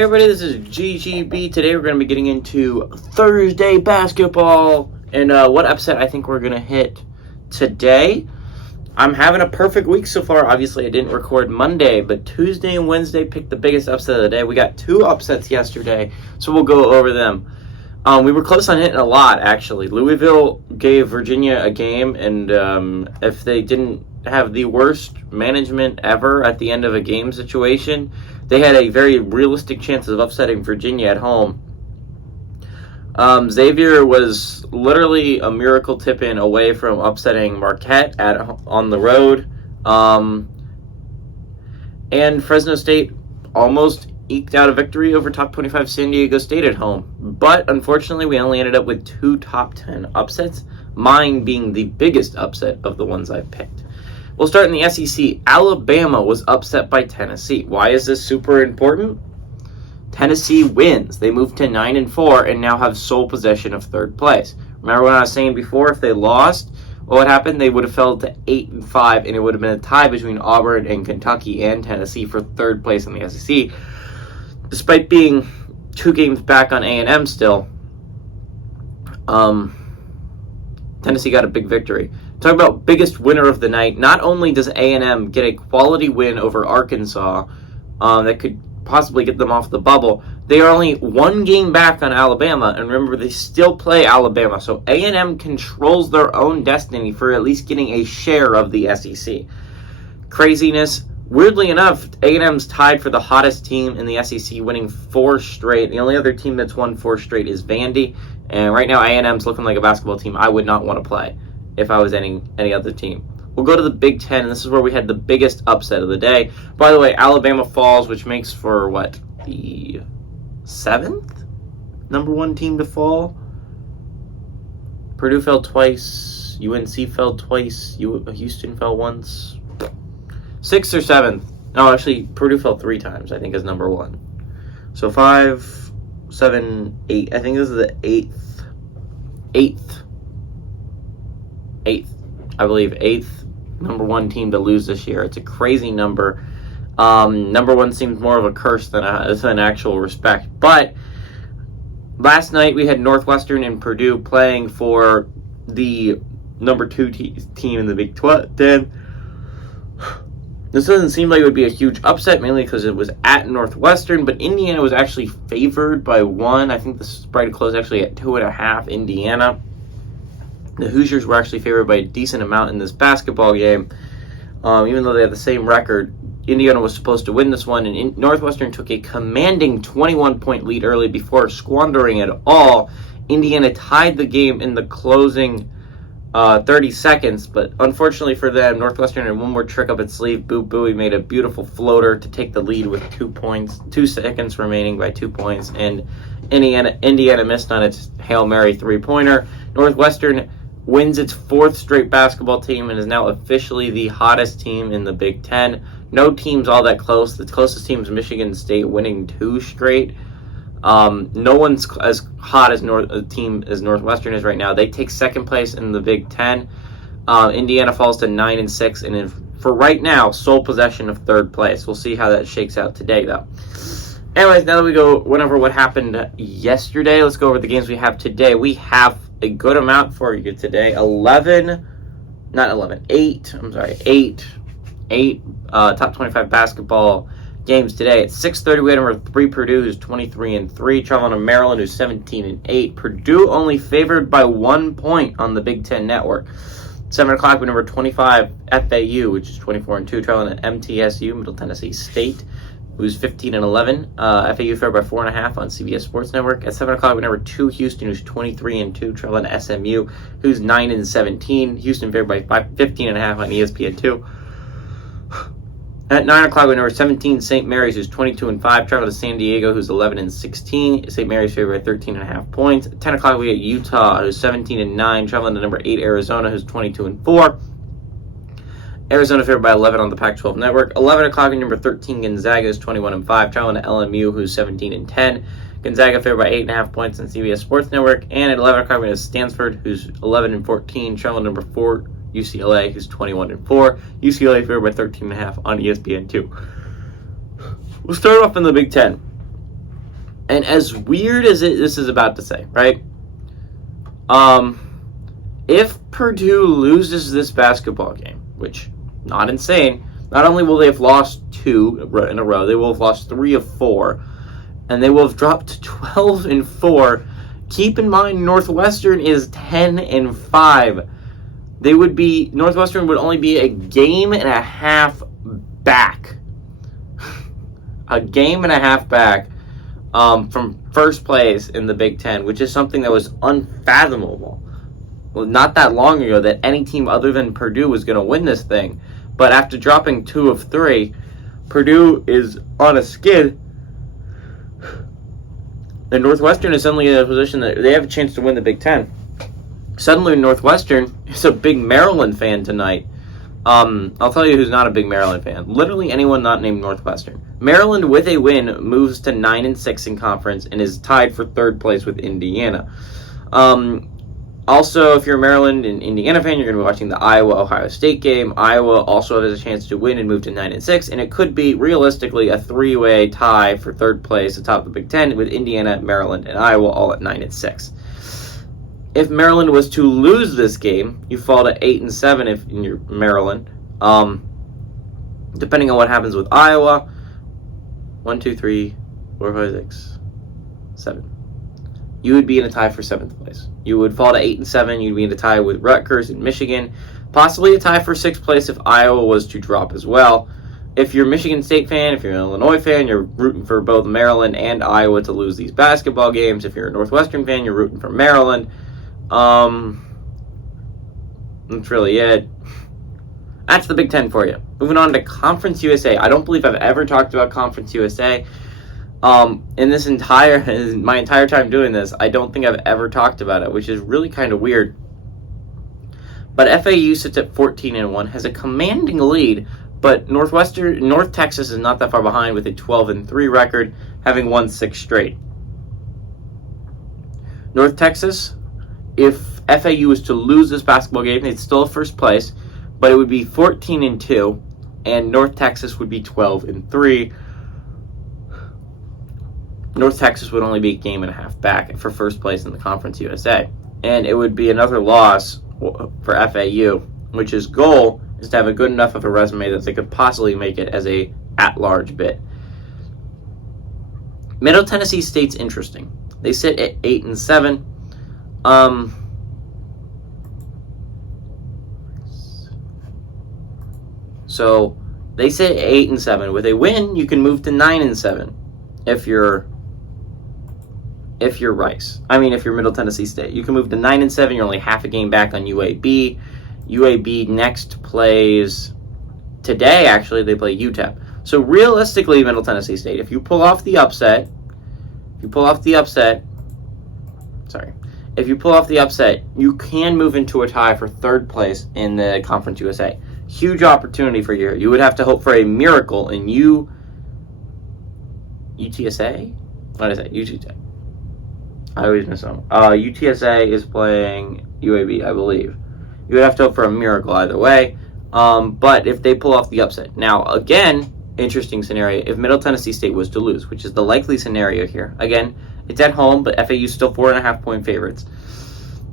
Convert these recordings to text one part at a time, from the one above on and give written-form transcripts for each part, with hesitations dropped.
Hey everybody, this is GGB. Today we're going to be getting into Thursday basketball and what upset I think we're going to hit today. I'm having a perfect week so far. Obviously, I didn't record Monday, but Tuesday and Wednesday picked the biggest upset of the day. We got two upsets yesterday, so we'll go over them. We were close on hitting a lot, actually. Louisville gave Virginia a game, and if they didn't have the worst management ever at the end of a game situation, they had a very realistic chance of upsetting Virginia at home. Xavier was literally a miracle tip-in away from upsetting Marquette on the road. And Fresno State almost eked out a victory over top 25 San Diego State at home. But unfortunately, we only ended up with two top 10 upsets, mine being the biggest upset of the ones I've picked. We'll start in the SEC. Alabama was upset by Tennessee. Why is this super important? Tennessee wins. They moved to 9-4 and now have sole possession of third place. Remember what I was saying before? If they lost, what would happen? They would have fell to 8-5, and it would have been a tie between Auburn and Kentucky and Tennessee for third place in the SEC. Despite being 2 games back on A&M still, Tennessee got a big victory. Talk about biggest winner of the night. Not only does A&M get a quality win over Arkansas that could possibly get them off the bubble, they are only 1 game back on Alabama, and remember, they still play Alabama, so A&M controls their own destiny for at least getting a share of the SEC. Craziness. Weirdly enough, A&M's tied for the hottest team in the SEC, winning 4 straight. The only other team that's won 4 straight is Vandy, and right now A&M's looking like a basketball team I would not want to play if I was any other team. We'll go to the Big Ten, and this is where we had the biggest upset of the day. By the way, Alabama falls, which makes for, the 7th number 1 team to fall? Purdue fell twice, UNC fell twice, Houston fell once. 6th or 7th. No, actually, Purdue fell 3 times, I think, as number 1. So 5, 7, 8. I think this is the 8th, I believe, 8th number 1 team to lose this year. It's a crazy number. Number 1 seems more of a curse than an actual respect. But last night we had Northwestern and Purdue playing for the number 2 team in the Big 12. This doesn't seem like it would be a huge upset, mainly because it was at Northwestern, but Indiana was actually favored by 1. I think the spread closed actually at 2.5, Indiana. The Hoosiers were actually favored by a decent amount in this basketball game. Even though they had the same record, Indiana was supposed to win this one, and Northwestern took a commanding 21-point lead early before squandering it all. Indiana tied the game in the closing 30 seconds, but unfortunately for them, Northwestern had one more trick up its sleeve. Boo Booey made a beautiful floater to take the lead with 2 seconds remaining by 2 points, and Indiana missed on its Hail Mary 3-pointer. Northwestern wins its 4th straight basketball team and is now officially the hottest team in the Big Ten. No team's all that close. The closest team is Michigan State, winning 2 straight. No one's as hot as Northwestern is right now. They take 2nd place in the Big Ten. Indiana falls to 9-6, and for right now, sole possession of 3rd place. We'll see how that shakes out today, though. Anyways, now that went over what happened yesterday, let's go over the games we have today. We have a good amount for you today. 8 top 25 basketball games today. At 6:30, we had number 3 Purdue, who's 23-3, traveling to Maryland, who's 17-8. Purdue only favored by 1 point on the Big Ten Network. 7 o'clock, we number 25 FAU, which is 24-2, traveling to MTSU, Middle Tennessee State, who's 15-11. FAU favored by 4.5 on CBS Sports Network. At 7 o'clock, we number 2 Houston, who's 23-2, traveling to SMU, who's 9-17. Houston favored by 15.5 on ESPN2. At 9 o'clock, we number 17 St. Mary's, who's 22-5, traveling to San Diego, who's 11-16. St. Mary's favored by 13.5 points. At 10 o'clock, we get Utah, who's 17-9, traveling to number 8 Arizona, who's 22-4. Arizona favored by 11 on the Pac-12 Network. 11 o'clock, number 13 Gonzaga is 21-5, traveling to LMU, who's 17-10. Gonzaga favored by 8.5 points on CBS Sports Network. And at 11 o'clock, we have Stanford, who's 11-14, traveling to number 4 UCLA, who's 21-4. UCLA favored by 13.5 on ESPN2. We'll start off in the Big Ten. And as weird as this is about to say, right? If Purdue loses this basketball game, which not insane, not only will they have lost 2 in a row, they will have lost 3 of 4, and they will have dropped to 12-4. Keep in mind, Northwestern is 10-5. Northwestern would only be a game and a half back. A game and a half back from first place in the Big Ten, which is something that was unfathomable. Well, not that long ago that any team other than Purdue was going to win this thing. But after dropping 2 of 3, Purdue is on a skid. And Northwestern is suddenly in a position that they have a chance to win the Big Ten. Suddenly, Northwestern is a big Maryland fan tonight. I'll tell you who's not a big Maryland fan. Literally anyone not named Northwestern. Maryland, with a win, moves to 9-6 in conference and is tied for 3rd place with Indiana. Also, if you're a Maryland and Indiana fan, you're going to be watching the Iowa-Ohio State game. Iowa also has a chance to win and move to 9-6, and it could be, realistically, a 3-way tie for 3rd place atop the Big Ten with Indiana, Maryland, and Iowa all at 9-6. If Maryland was to lose this game, you fall to 8-7 if you're Maryland. Depending on what happens with Iowa, 1, 2, 3, 4, 5, 6, 7. You would be in a tie for 7th place. You would fall to 8-7. You'd be in a tie with Rutgers and Michigan. Possibly a tie for 6th place if Iowa was to drop as well. If you're a Michigan State fan, if you're an Illinois fan, you're rooting for both Maryland and Iowa to lose these basketball games. If you're a Northwestern fan, you're rooting for Maryland. That's really it. That's the Big Ten for you. Moving on to Conference USA. I don't believe I've ever talked about Conference USA. In my entire time doing this, I don't think I've ever talked about it, which is really kind of weird. But FAU sits at 14-1, has a commanding lead, but North Texas is not that far behind with a 12-3 record, having won 6 straight. North Texas, if FAU was to lose this basketball game, they'd still have 1st place, but it would be 14-2, and North Texas would be 12-3. North Texas would only be a game and a half back for 1st place in the Conference USA. And it would be another loss for FAU, which his goal is to have a good enough of a resume that they could possibly make it as a at-large bid. Middle Tennessee State's interesting. They sit at 8-7. So they sit at 8-7. With a win, you can move to 9-7 if you're Rice. If you're Middle Tennessee State. You can move to 9-7. You're only half a game back on UAB. UAB next plays today, actually. They play UTEP. So realistically, Middle Tennessee State, if you pull off the upset, you can move into a tie for 3rd place in the Conference USA. Huge opportunity for you. You would have to hope for a miracle in UTSA? What is it? UTSA. I always miss them. UTSA is playing UAB, I believe. You would have to hope for a miracle either way. But if they pull off the upset. Now, again, interesting scenario. If Middle Tennessee State was to lose, which is the likely scenario here. Again, it's at home, but FAU is still 4.5-point favorites.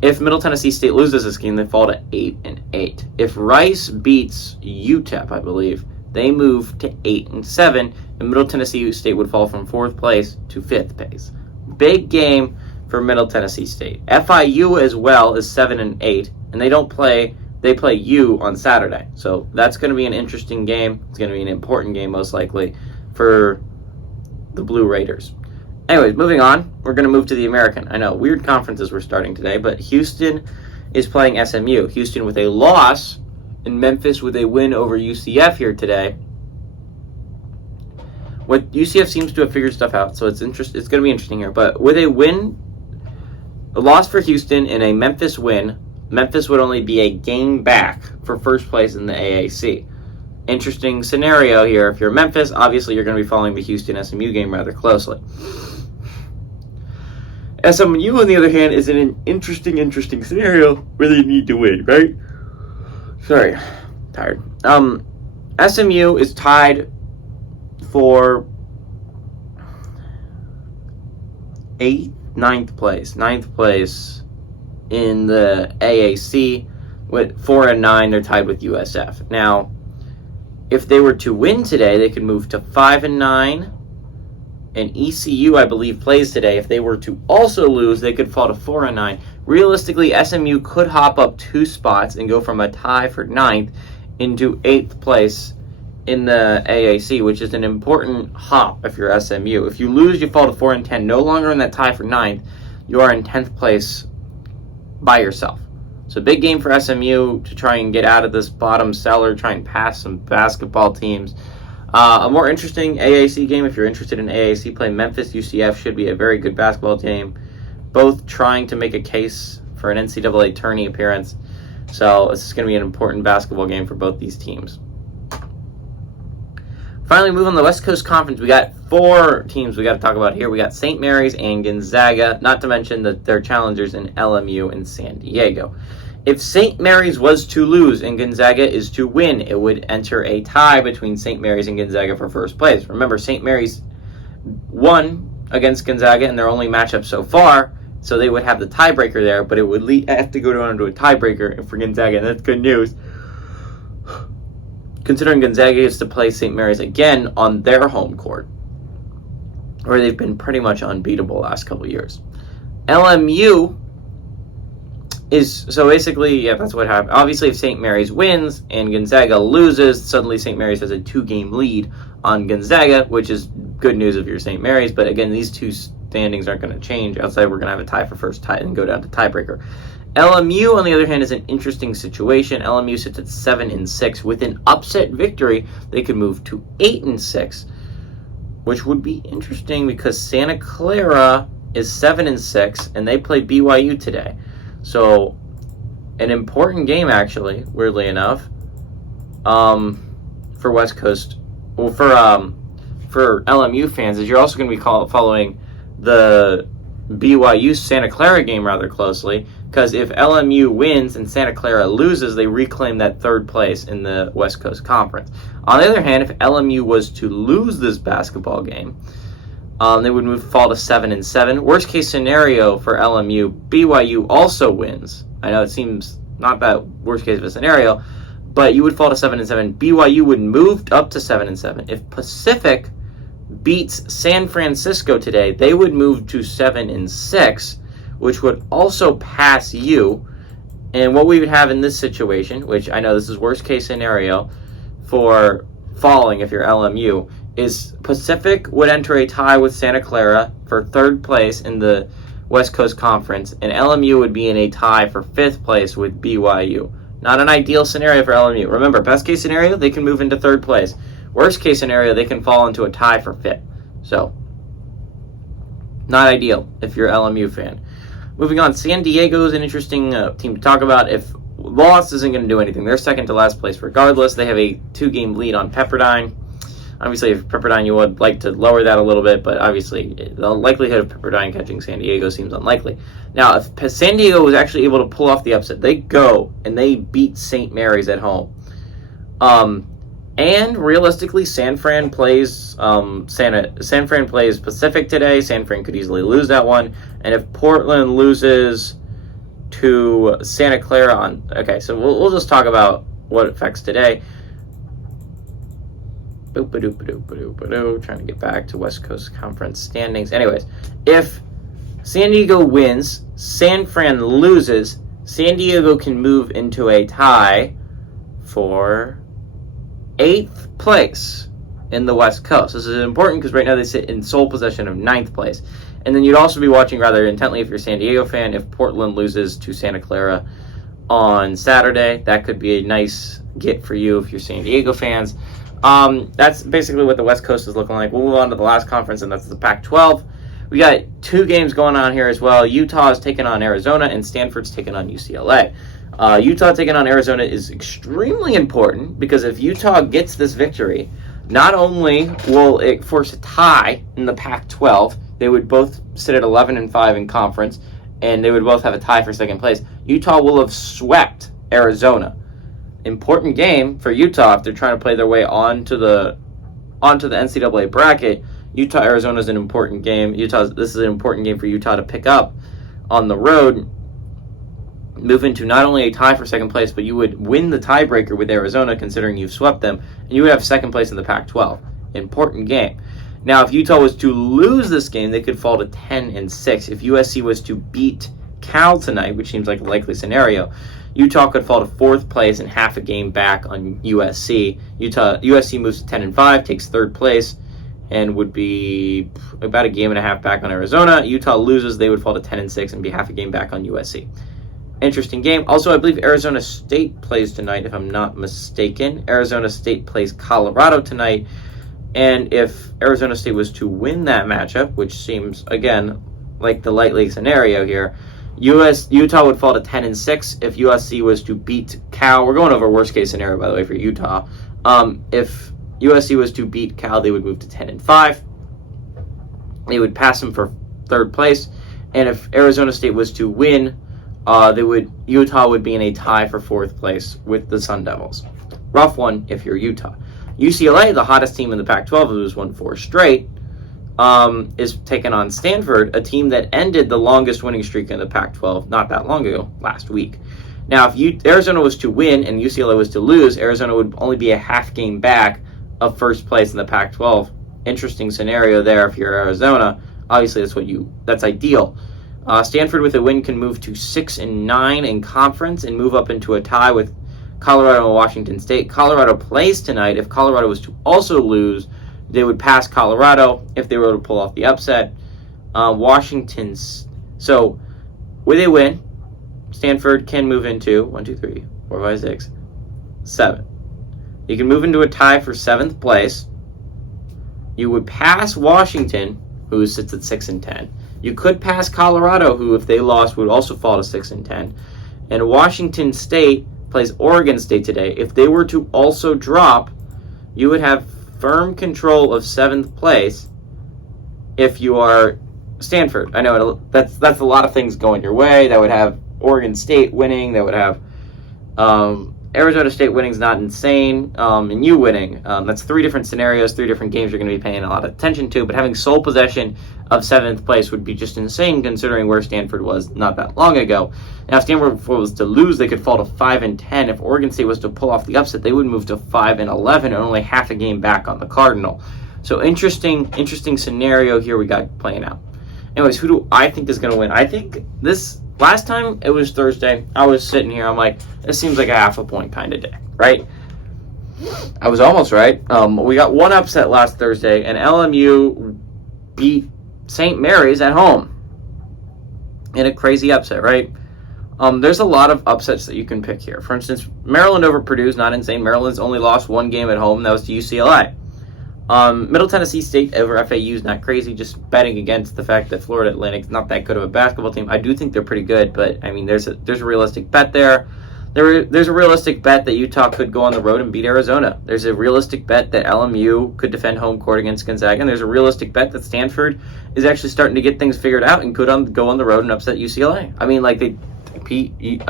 If Middle Tennessee State loses this game, they fall to 8-8. If Rice beats UTEP, I believe, they move to 8-7, and Middle Tennessee State would fall from 4th place to 5th place. Big game for Middle Tennessee State. FIU as well is 7-8, and they play U on Saturday. So that's going to be an interesting game. It's going to be an important game, most likely, for the Blue Raiders. Anyways, moving on, we're going to move to the American. I know, weird conferences we're starting today, but Houston is playing SMU. Houston with a loss, and Memphis with a win over UCF here today. What UCF seems to have figured stuff out, so it's going to be interesting here. But with a loss for Houston and a Memphis win, Memphis would only be a game back for 1st place in the AAC. Interesting scenario here. If you're Memphis, obviously you're going to be following the Houston-SMU game rather closely. SMU, on the other hand, is in an interesting scenario where they need to win, right? Sorry, tired. SMU is tied for ninth place in the AAC. With 4-9, they're tied with USF. Now, if they were to win today, they could move to 5-9. And ECU, I believe, plays today. If they were to also lose, they could fall to 4-9. Realistically, SMU could hop up 2 spots and go from a tie for 9th into 8th place in the AAC, which is an important hop if you're SMU. If you lose, you fall to 4-10. No longer in that tie for 9th. You are in 10th place by yourself. So big game for SMU to try and get out of this bottom cellar, try and pass some basketball teams. A more interesting AAC game, if you're interested in AAC play, Memphis UCF should be a very good basketball team. Both trying to make a case for an NCAA tourney appearance. So this is going to be an important basketball game for both these teams. Finally, move on the West Coast Conference. We got 4 teams we got to talk about here. We got St. Mary's and Gonzaga, not to mention that they're challengers in LMU and San Diego. If St. Mary's was to lose and Gonzaga is to win, it would enter a tie between St. Mary's and Gonzaga for first place. Remember, St. Mary's won against Gonzaga in their only matchup so far, so they would have the tiebreaker there, but it would have to go down to a tiebreaker for Gonzaga, and that's good news. Considering Gonzaga is to play St. Mary's again on their home court, where they've been pretty much unbeatable the last couple of years. LMU is, so basically, yeah, that's what happened. Obviously, if St. Mary's wins and Gonzaga loses, suddenly St. Mary's has a 2-game lead on Gonzaga, which is good news if you're St. Mary's. But again, these 2 standings aren't going to change. Outside, we're going to have a tie for first tie and go down to tiebreaker. LMU, on the other hand, is an interesting situation. LMU sits at 7-6. With an upset victory, they could move to 8-6, which would be interesting because Santa Clara is 7-6, and they play BYU today. So, an important game, actually, weirdly enough, for West Coast, well, for LMU fans, is you're also going to be following the BYU Santa Clara game rather closely, because if LMU wins and Santa Clara loses, they reclaim that 3rd place in the West Coast Conference. On the other hand, if LMU was to lose this basketball game, they would fall to 7-7. Worst case scenario for LMU, BYU also wins. I know it seems not that worst case of a scenario, but you would fall to 7-7. BYU would move up to 7-7. If Pacific beats San Francisco today, they would move to 7-6, which would also pass you. And what we would have in this situation, which I know this is worst case scenario for falling if you're LMU, is Pacific would enter a tie with Santa Clara for 3rd place in the West Coast Conference, and LMU would be in a tie for 5th place with BYU. Not an ideal scenario for LMU. Remember, best case scenario, they can move into 3rd place. Worst case scenario, they can fall into a tie for 5th. So, not ideal if you're an LMU fan. Moving on, San Diego is an interesting team to talk about. If loss isn't going to do anything, they're second to last place regardless. They have a 2-game lead on Pepperdine. Obviously, if Pepperdine, you would like to lower that a little bit, but obviously the likelihood of Pepperdine catching San Diego seems unlikely. Now, if San Diego was actually able to pull off the upset, they go and they beat St. Mary's at home. And realistically, San Fran plays Pacific today. San Fran could easily lose that one. And if Portland loses to Santa Clara okay, so we'll just talk about what affects today. Trying to get back to West Coast Conference standings. Anyways, if San Diego wins, San Fran loses, San Diego can move into a tie for 8th place in the West Coast. This is important because right now they sit in sole possession of 9th place. And then you'd also be watching rather intently if you're a San Diego fan, if Portland loses to Santa Clara on Saturday. That could be a nice get for you if you're San Diego fans. That's basically what the West Coast is looking like. We'll move on to the last conference, and that's the Pac-12. We got 2 games going on here as well. Utah is taking on Arizona, and Stanford's taking on UCLA. Utah taking on Arizona is extremely important because if Utah gets this victory, not only will it force a tie in the Pac-12, they would both sit at 11-5 in conference, and they would both have a tie for 2nd place. Utah will have swept Arizona. Important game for Utah if they're trying to play their way onto the NCAA bracket. Utah Arizona is an important game. This is an important game for Utah to pick up on the road, move into not only a tie for second place, but you would win the tiebreaker with Arizona, considering you've swept them, and you would have second place in the Pac-12. Important game. Now, if Utah was to lose this game, they could fall to 10-6. If USC was to beat Cal tonight, which seems like a likely scenario, Utah could fall to fourth place and half a game back on USC. USC moves to 10-5, takes third place, and would be about a game and a half back on Arizona. Utah loses, they would fall to 10-6 and be half a game back on USC. Interesting game. Also, I believe Arizona State plays tonight, if I'm not mistaken. Arizona State plays Colorado tonight. And if Arizona State was to win that matchup, which seems, again, like the light league scenario here, Utah would fall to 10-6. If USC was to beat Cal, we're going over worst case scenario, by the way, for Utah. If USC was to beat Cal, they would move to 10-5. They would pass them for third place. And if Arizona State was to win, Utah would be in a tie for fourth place with the Sun Devils. Rough one if you're Utah. UCLA, the hottest team in the Pac-12, who's won 4 straight, is taking on Stanford, a team that ended the longest winning streak in the Pac-12 not that long ago, last week. Now, if Arizona was to win and UCLA was to lose, Arizona would only be a half game back of first place in the Pac-12. Interesting scenario there if you're Arizona. Obviously, that's ideal. Stanford with a win can move to 6-9 in conference and move up into a tie with Colorado and Washington State. Colorado plays tonight. If Colorado was to also lose, they would pass Colorado if they were to pull off the upset. So with a win, Stanford can move into 1, 2, 3, 4, 5, 6, 7. You can move into a tie for 7th place. You would pass Washington, who sits at 6-10. You could pass Colorado, who, if they lost, would also fall to 6-10. And Washington State plays Oregon State today. If they were to also drop, you would have firm control of 7th place if you are Stanford. I know that's a lot of things going your way. That would have Oregon State winning. That would have Arizona State winning's not insane, and you winning. That's 3 different scenarios, 3 different games you're going to be paying a lot of attention to, but having sole possession of 7th place would be just insane considering where Stanford was not that long ago. Now, if Stanford was to lose, they could fall to 5-10. If Oregon State was to pull off the upset, they would move to 5-11 and only half a game back on the Cardinal. So interesting scenario here we got playing out. Anyways, who do I think is going to win? I think last time it was Thursday, I was sitting here, I'm like, this seems like a half a point kind of day, right? I was almost right. We got one upset last Thursday, and LMU beat St. Mary's at home in a crazy upset, right? There's a lot of upsets that you can pick here. For instance, Maryland over Purdue is not insane. Maryland's only lost 1 game at home. That was to UCLA. Middle Tennessee State over FAU is not crazy, just betting against the fact that Florida Atlantic's not that good of a basketball team. I do think they're pretty good, but I mean, there's a realistic bet there. There's a realistic bet that Utah could go on the road and beat Arizona. There's a realistic bet that LMU could defend home court against Gonzaga, and there's a realistic bet that Stanford is actually starting to get things figured out and could go on the road and upset UCLA. I mean, like, they beat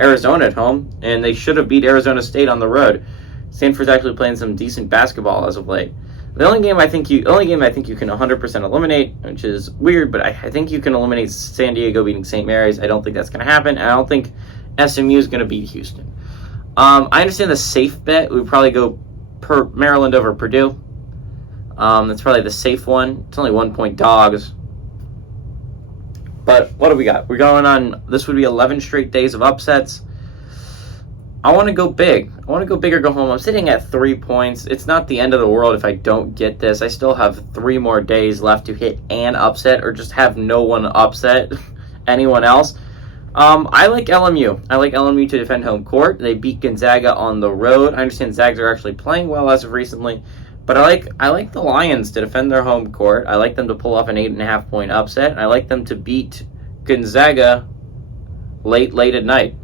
Arizona at home, and they should have beat Arizona State on the road. Stanford's actually playing some decent basketball as of late. The only game I think you can 100% eliminate, which is weird, but I think you can eliminate San Diego beating St. Mary's. I don't think that's going to happen. I don't think SMU is going to beat Houston. I understand the safe bet. We would probably go Maryland over Purdue. That's probably the safe one. It's only 1-point dogs. But what do we got? We're going on, this would be 11 straight days of upsets. I want to go big. I want to go big or go home. I'm sitting at 3 points. It's not the end of the world if I don't get this. I still have 3 more days left to hit an upset or just have no one upset anyone else. I like LMU. I like LMU to defend home court. They beat Gonzaga on the road. I understand Zags are actually playing well as of recently, but I like the Lions to defend their home court. I like them to pull off an 8.5 point upset. I like them to beat Gonzaga late at night.